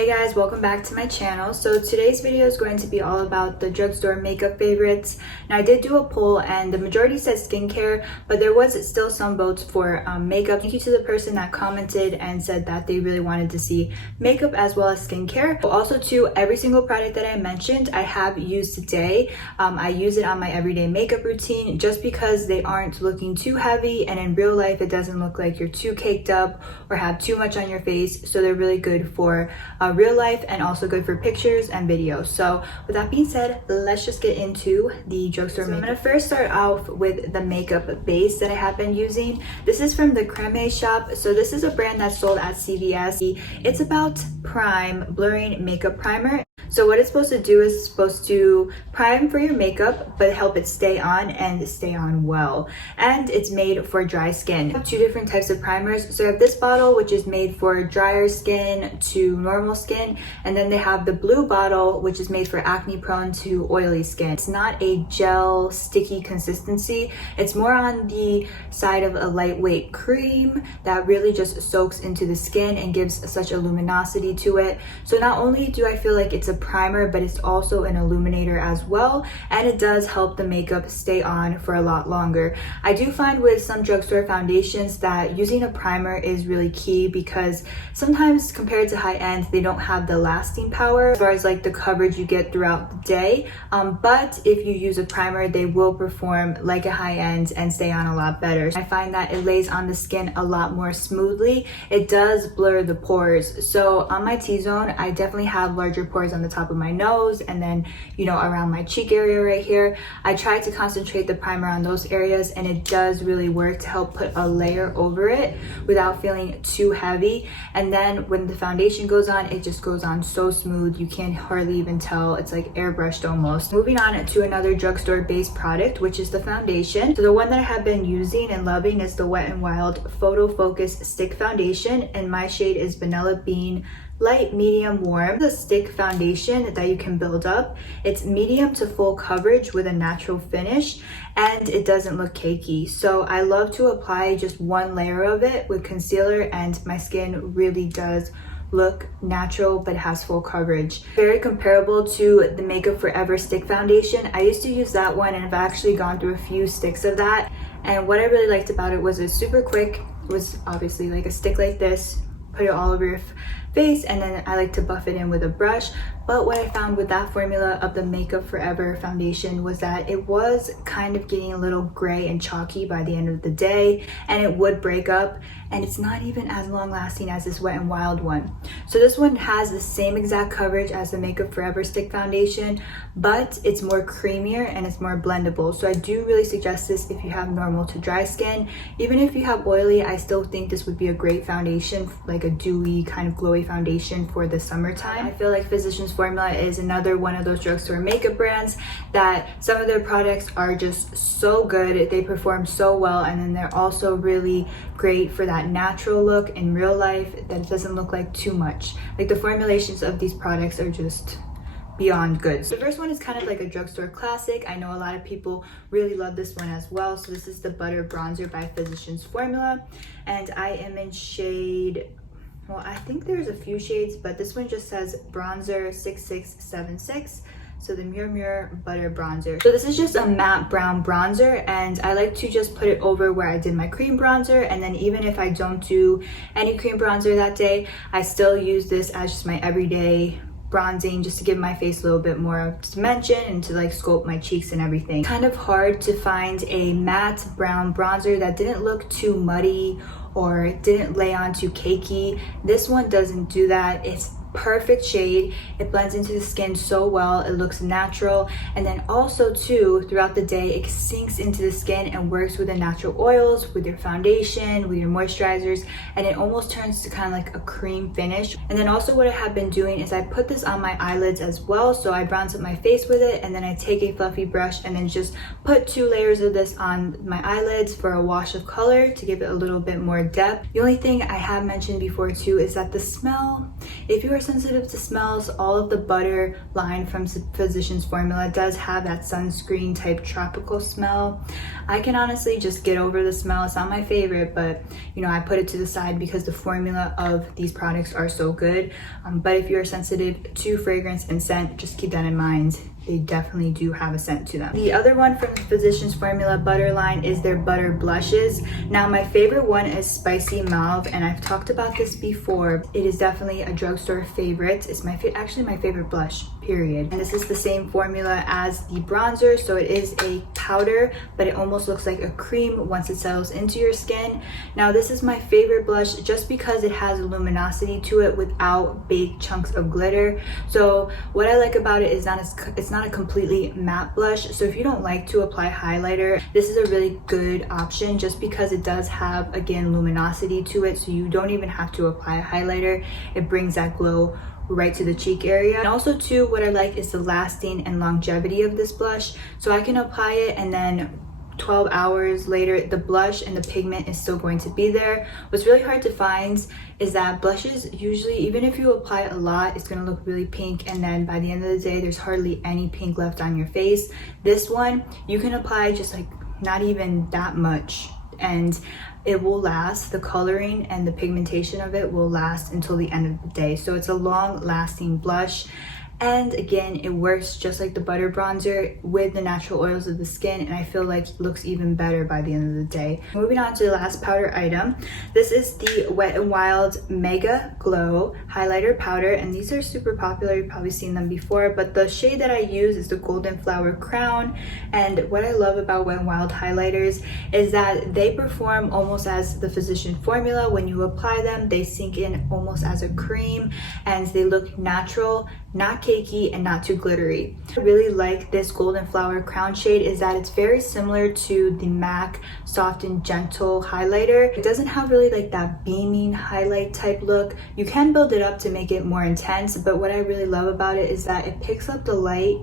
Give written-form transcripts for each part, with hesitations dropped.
Hey guys, welcome back to my channel. So today's video is going to be all about the drugstore makeup favorites. Now I did do a poll and the majority said skincare, but there was still some votes for makeup. Thank you to the person that commented and said that they really wanted to see makeup as well as skincare. Also too, every single product that I mentioned I have used today. I use it on my everyday makeup routine just because they aren't looking too heavy, and in real life it doesn't look like you're too caked up or have too much on your face. So they're really good for real life and also good for pictures and videos. So with that being said, let's just get into the drugstore makeup. I'm gonna first start off with the makeup base that I have been using. This is from the Creme shop. So this is a brand that's sold at CVS. It's about prime blurring makeup primer. So what it's supposed to do is it's supposed to prime for your makeup, but help it stay on and stay on well. And it's made for dry skin. I have two different types of primers. So I have this bottle, which is made for drier skin to normal skin. And then they have the blue bottle, which is made for acne prone to oily skin. It's not a gel sticky consistency. It's more on the side of a lightweight cream that really just soaks into the skin and gives such a luminosity to it. So not only do I feel like it's a primer, but it's also an illuminator as well, and it does help the makeup stay on for a lot longer. I do find with some drugstore foundations that using a primer is really key, because sometimes compared to high-end they don't have the lasting power as far as like the coverage you get throughout the day, but if you use a primer they will perform like a high-end and stay on a lot better. I find that it lays on the skin a lot more smoothly. It does blur the pores. So on my T-zone I definitely have larger pores on the top of my nose, and then around my cheek area right here. I try to concentrate the primer on those areas, and it does really work to help put a layer over it without feeling too heavy. And then when the foundation goes on, it just goes on so smooth, you can't hardly even tell. It's like airbrushed almost. Moving on to another drugstore based product, which is the foundation. So the one that I have been using and loving is the Wet n Wild Photo Focus Stick Foundation, and my shade is Vanilla Bean Light Medium Warm. The stick foundation that you can build up. It's medium to full coverage with a natural finish, and it doesn't look cakey. So I love to apply just one layer of it with concealer, and my skin really does look natural but has full coverage. Very comparable to the Makeup Forever stick foundation. I used to use that one, and I've actually gone through a few sticks of that, and what I really liked about it was it's super quick. It was obviously like a stick like this, put it all over your face, and then I like to buff it in with a brush. But what I found with that formula of the Makeup Forever foundation was that it was kind of getting a little gray and chalky by the end of the day, and it would break up, and it's not even as long lasting as this Wet n Wild one. So this one has the same exact coverage as the Makeup Forever stick foundation, but it's more creamier and it's more blendable. So I do really suggest this if you have normal to dry skin. Even if you have oily, I still think this would be a great foundation, like a dewy kind of glowy foundation for the summertime. I feel like Physicians Formula is another one of those drugstore makeup brands that some of their products are just so good, they perform so well, and then they're also really great for that natural look in real life that doesn't look like too much. Like the formulations of these products are just beyond good. So the first one is kind of like a drugstore classic. I know a lot of people really love this one as well. So this is the Butter Bronzer by Physicians Formula, and I am in shade, well, I think there's a few shades, but this one just says Bronzer 6676. So the Mirror Butter Bronzer. So this is just a matte brown bronzer, and I like to just put it over where I did my cream bronzer. And then even if I don't do any cream bronzer that day, I still use this as just my everyday bronzing, just to give my face a little bit more dimension and to like sculpt my cheeks and everything. Kind of hard to find a matte brown bronzer that didn't look too muddy or didn't lay on too cakey. This one doesn't do that. It's perfect shade. It blends into the skin so well. It looks natural, and then also too throughout the day it sinks into the skin and works with the natural oils, with your foundation, with your moisturizers, and it almost turns to kind of like a cream finish. And then also what I have been doing is I put this on my eyelids as well. So I bronze up my face with it, and then I take a fluffy brush and then just put 2 layers of this on my eyelids for a wash of color to give it a little bit more depth. The only thing I have mentioned before too is that the smell, if you are are sensitive to smells, all of the butter line from Physicians Formula does have that sunscreen type tropical smell. I can honestly just get over the smell. It's not my favorite, but you know, I put it to the side because the formula of these products are so good. But if you're sensitive to fragrance and scent, just keep that in mind. They definitely do have a scent to them. The other one from the Physicians Formula butter line is their butter blushes. Now my favorite one is Spicy Mauve, and I've talked about this before. It is definitely a drugstore favorite. It's actually my favorite blush, period. And this is the same formula as the bronzer, so it is a powder, but it almost looks like a cream once it settles into your skin. Now this is my favorite blush just because it has a luminosity to it without big chunks of glitter. So what I like about it is it's not a completely matte blush, so if you don't like to apply highlighter, this is a really good option just because it does have, again, luminosity to it, so you don't even have to apply a highlighter. It brings that glow right to the cheek area. And also too, what I like is the lasting and longevity of this blush. So I can apply it and then 12 hours later, the blush and the pigment is still going to be there. What's really hard to find is that blushes usually, even if you apply a lot, it's going to look really pink, and then by the end of the day, there's hardly any pink left on your face. This one, you can apply just like not even that much, and it will last. The coloring and the pigmentation of it will last until the end of the day. So it's a long lasting blush. And again, it works just like the butter bronzer with the natural oils of the skin, and I feel like it looks even better by the end of the day. Moving on to the last powder item. This is the Wet n Wild Mega Glow Highlighter Powder, and these are super popular. You've probably seen them before, but the shade that I use is the Golden Flower Crown. And what I love about Wet n Wild highlighters is that they perform almost as the Physician Formula. When you apply them, they sink in almost as a cream, and they look natural, not cakey, and not too glittery. I really like this Golden Flower Crown shade is that it's very similar to the MAC Soft and Gentle highlighter. It doesn't have really like that beaming highlight type look. You can build it up to make it more intense, but what I really love about it is that it picks up the light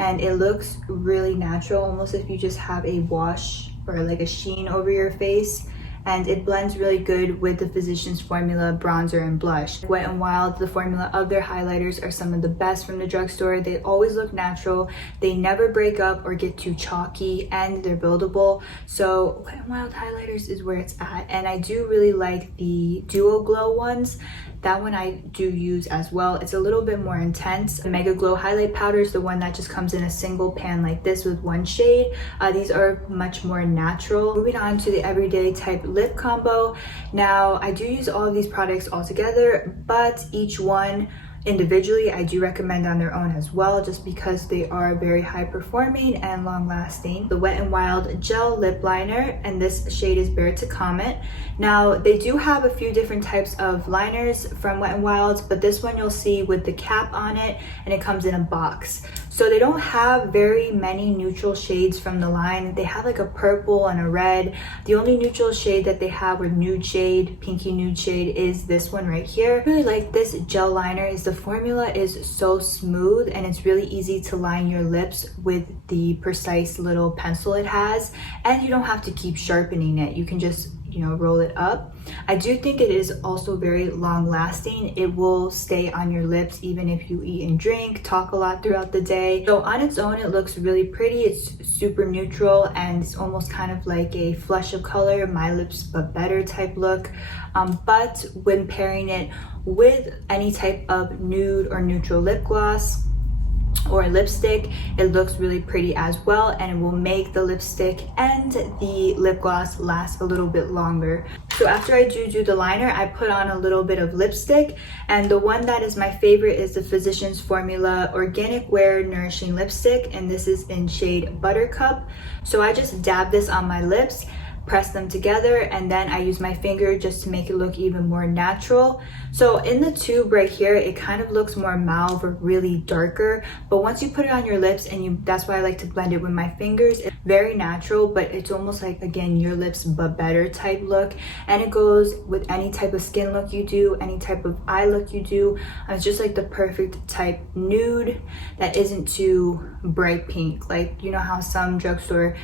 and it looks really natural, almost if you just have a wash or like a sheen over your face. And it blends really good with the Physicians Formula bronzer and blush. Wet n Wild, the formula of their highlighters are some of the best from the drugstore. They always look natural, they never break up or get too chalky, and they're buildable. So Wet n Wild highlighters is where it's at. And I do really like the Duo Glow ones. That one I do use as well. It's a little bit more intense. The Mega Glow Highlight Powder is the one that just comes in a single pan like this with one shade. These are much more natural. Moving on to the everyday type lip combo. Now, I do use all of these products all together, but each one individually I do recommend on their own as well, just because they are very high performing and long lasting. The Wet n Wild Gel Lip Liner, and this shade is Bear to Comet. Now they do have a few different types of liners from Wet n Wild, but this one you'll see with the cap on it, and it comes in a box. So they don't have very many neutral shades from the line. They have like a purple and a red. The only neutral shade that they have, or nude shade, pinky nude shade, is this one right here. I really like this gel liner. Is the formula is so smooth, and it's really easy to line your lips with the precise little pencil it has, and you don't have to keep sharpening it. You can just, you know, roll it up. I do think it is also very long lasting. It will stay on your lips even if you eat and drink, talk a lot throughout the day. So on its own, it looks really pretty. It's super neutral, and it's almost kind of like a flush of color, My Lips But Better type look. But when pairing it with any type of nude or neutral lip gloss or lipstick, it looks really pretty as well, and it will make the lipstick and the lip gloss last a little bit longer. So after I do the liner, I put on a little bit of lipstick, and the one that is my favorite is the Physicians Formula Organic Wear Nourishing Lipstick, and this is in shade Buttercup. So I just dab this on my lips, press them together, and then I use my finger just to make it look even more natural. So in the tube right here, it kind of looks more mauve or really darker, but once you put it on your lips, and that's why I like to blend it with my fingers, it's very natural, but it's almost like, again, your lips but better type look. And it goes with any type of skin look you do, any type of eye look you do. It's just like the perfect type nude that isn't too bright pink. Like, you know how some drugstore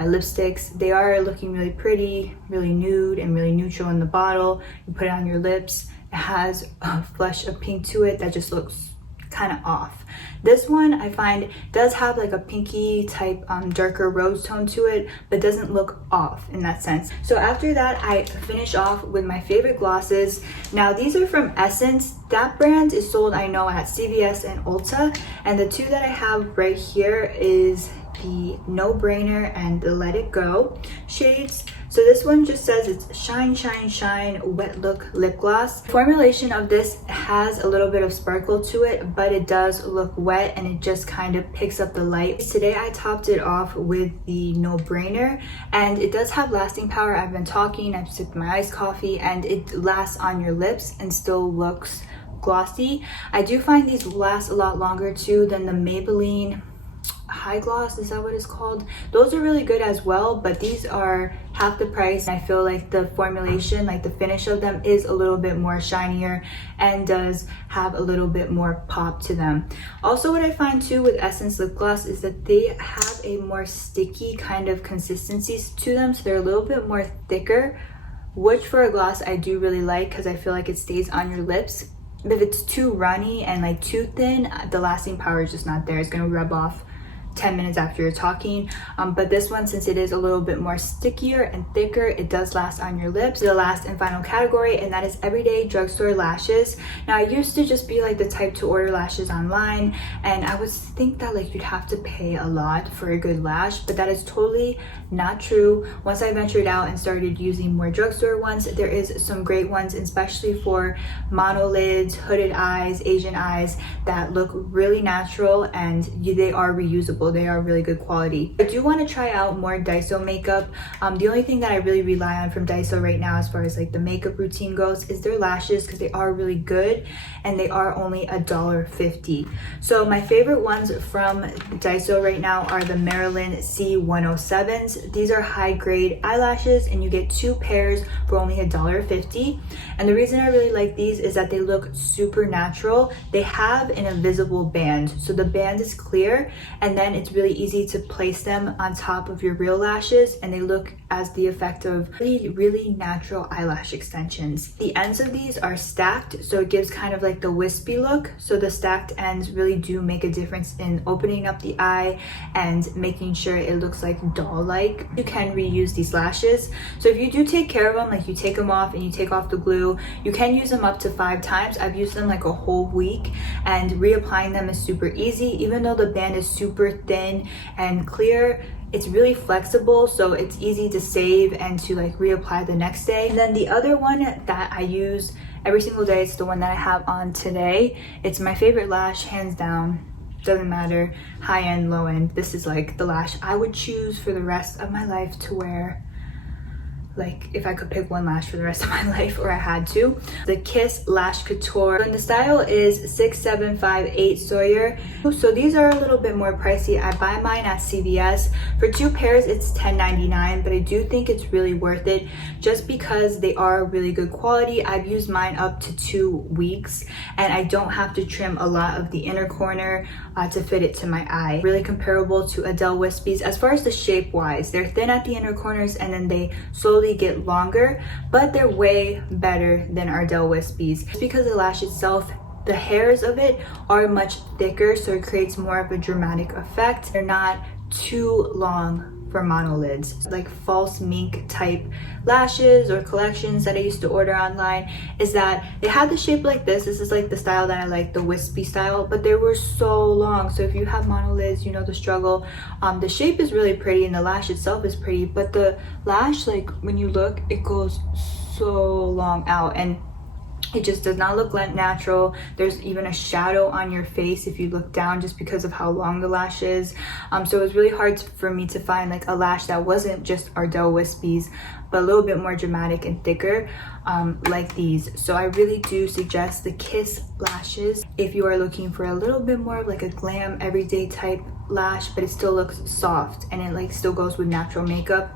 lipsticks, they are looking really pretty, really nude and really neutral in the bottle. You put it on your lips, it has a flush of pink to it that just looks kind of off. This one I find does have like a pinky type darker rose tone to it, but doesn't look off in that sense. So after that, I finish off with my favorite glosses. Now these are from Essence. That brand is sold, I know, at CVS and Ulta, and the two that I have right here is the No Brainer and the Let It Go shades. So this one just says it's Shine Shine Shine Wet Look Lip Gloss. The formulation of this has a little bit of sparkle to it, but it does look wet and it just kind of picks up the light. Today I topped it off with the No Brainer, and it does have lasting power. I've been talking, I've sipped my iced coffee, and it lasts on your lips and still looks glossy. I do find these last a lot longer too than the Maybelline High Gloss, is that what it's called? Those are really good as well, but these are half the price. I feel like the formulation, like the finish of them, is a little bit more shinier and does have a little bit more pop to them. Also, what I find too with Essence lip gloss is that they have a more sticky kind of consistencies to them, so they're a little bit more thicker, which for a gloss I do really like because I feel like it stays on your lips. But if it's too runny and like too thin, the lasting power is just not there. It's gonna rub off 10 minutes after you're talking. But this one, since it is a little bit more stickier and thicker, it does last on your lips. The last and final category, and that is everyday drugstore lashes. Now I used to just be like the type to order lashes online, and I would think that like you'd have to pay a lot for a good lash, but that is totally not true. Once I ventured out and started using more drugstore ones, there is some great ones, especially for monolids, hooded eyes, Asian eyes, that look really natural, and they are reusable. They are really good quality. I do want to try out more Daiso makeup. The only thing that I really rely on from Daiso right now as far as like the makeup routine goes is their lashes, because they are really good and they are only $1.50. So my favorite ones from Daiso right now are the Marilyn C107s. These are high grade eyelashes and you get 2 pairs for only $1.50. And the reason I really like these is that they look super natural. They have an invisible band, so the band is clear, and then it's really easy to place them on top of your real lashes, and they look as the effect of really natural eyelash extensions. The ends of these are stacked, so it gives kind of like the wispy look. So the stacked ends really do make a difference in opening up the eye and making sure it looks like doll-like. You can reuse these lashes, so if you do take care of them, like you take them off and you take off the glue, you can use them up to 5 times. I've used them like a whole week, and reapplying them is super easy. Even though the band is super thin and clear, it's really flexible, so it's easy to save and to like reapply the next day. And then the other one that I use every single day is the one that I have on today. It's my favorite lash, hands down. Doesn't matter, high end, low end. This is like the lash I would choose for the rest of my life to wear. Like if I could pick one lash for the rest of my life, or I had to. The Kiss Lash Couture, and the style is 6758 Sawyer. So these are a little bit more pricey. I buy mine at CVS. For 2 pairs it's $10.99, but I do think it's really worth it just because they are really good quality. I've used mine up to 2 weeks, and I don't have to trim a lot of the inner corner to fit it to my eye. Really comparable to Adele Wispies as far as the shape wise. They're thin at the inner corners and then they slowly get longer, but they're way better than Ardell Wispies. Just because the lash itself, the hairs of it are much thicker, so it creates more of a dramatic effect. They're not too long for monolids. Like false mink type lashes or collections that I used to order online, is that they had the shape like this. This is like the style that I like, the wispy style, but they were so long. So if you have monolids, you know the struggle. The shape is really pretty and the lash itself is pretty, but the lash, like when you look, it goes so long out and it just does not look natural. There's even a shadow on your face if you look down, just because of how long the lash is. So it was really hard for me to find like a lash that wasn't just Ardell Wispies, but a little bit more dramatic and thicker, like these. So I really do suggest the Kiss lashes if you are looking for a little bit more of like a glam everyday type lash, but it still looks soft and it like still goes with natural makeup.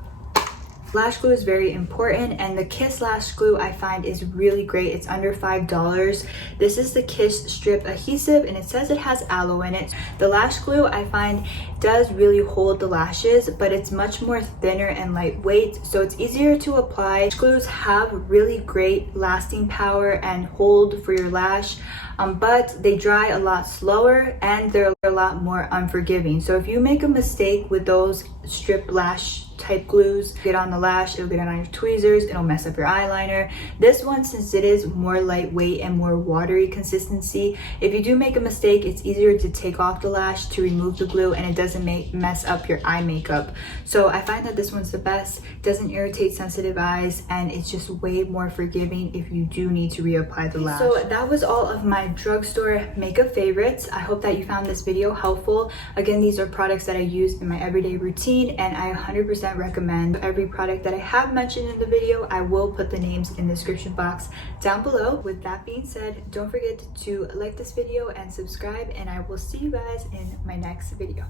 Lash glue is very important, and the Kiss lash glue I find is really great. It's under $5. This is the Kiss strip adhesive, and it says it has aloe in it. The lash glue I find does really hold the lashes, but it's much more thinner and lightweight, so it's easier to apply. Lash glues have really great lasting power and hold for your lash, but they dry a lot slower and they're a lot more unforgiving. So if you make a mistake with those strip lash type glues, get on the lash, it'll get on your tweezers, it'll mess up your eyeliner. This one, since it is more lightweight and more watery consistency, if you do make a mistake, it's easier to take off the lash to remove the glue, and it doesn't mess up your eye makeup. So I find that this one's the best, doesn't irritate sensitive eyes, and it's just way more forgiving if you do need to reapply the lash. So that was all of my drugstore makeup favorites. I hope that you found this video helpful. Again, these are products that I use in my everyday routine, and I 100% recommend every product that I have mentioned in the video. I will put the names in the description box down below. With that being said, don't forget to like this video and subscribe, and I will see you guys in my next video.